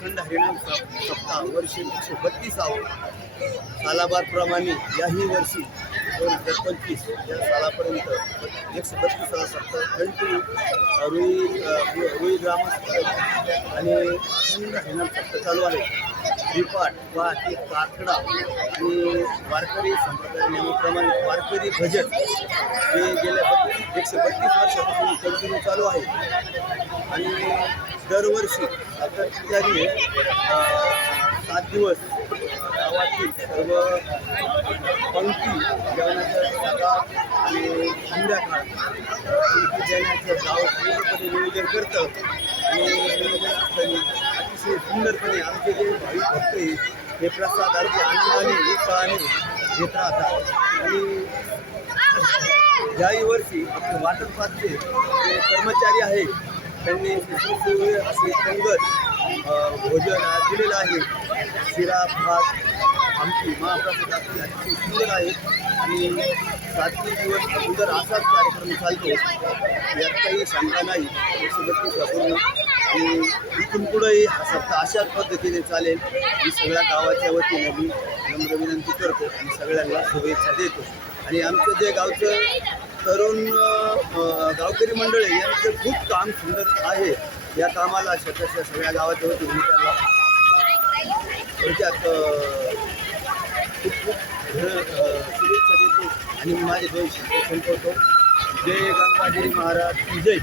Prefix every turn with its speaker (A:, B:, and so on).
A: अखंड हरिनाम सप्ताह वर्ष एकशे बत्तीसावं सालाबारप्रमाणे याही वर्षी दोन हजार पंचवीस या सालापर्यंत एकशे बत्तीसावा सप्ताह कंटिन्यू रुई रुई ग्रामस्थ आणि अखंड हरिनाम सप्ताह चालू आहे. त्रिपाठ वा ते काकडा आणि वारकरी संप्रदाय नियमाप्रमाणे वारकरी भजन हे गेल्या बत्तीस एकशे बत्तीस वर्षापासून कंटिन्यू चालू आहे. आणि दरवर्षी सातत्याने सात दिवस. गावातील सर्व पंक्ती जेवणाच्या जागा आणि संध्याकाळ पंक्ती देण्याचं गाव पूर्णपणे नियोजन करतं. आणि नियोजन असताना अतिशय सुंदरपणे आमचे जे भाविक भक्त आहे हे प्रसाद अगदी आनंदाने उत्साहाने घेत राहतात. आणि याही वर्षी आपले वॉटर पाचचे जे कर्मचारी आहेत त्यांनी सुसुसुवे असे पंगत भोजन आज दिलेलं आहे. शिरा भात आमची महाप्रसाद अतिशय सुंदर आहे. आणि सातवी दिवस अगोदर असाच कार्यक्रम चालतो. यात काही शंका नाही. सगळं आणि इथून पुढंही हा सप्ताह अशाच पद्धतीने चालेल. मी सगळ्या गावाच्या वतीने मी नम्र विनंती करतो आणि सगळ्यांना शुभेच्छा देतो. आणि आमचं जे गावचं तरुण गावकरी मंडळी यांचं खूप काम सुंदर आहे. या कामाला शतशः सगळ्या गावात वतीने मी त्यांना थोडक्यात खूप खूप शुभेच्छा देतो. आणि माझे दोन शब्द संपवतो. जय गंगाधरी महाराज विजय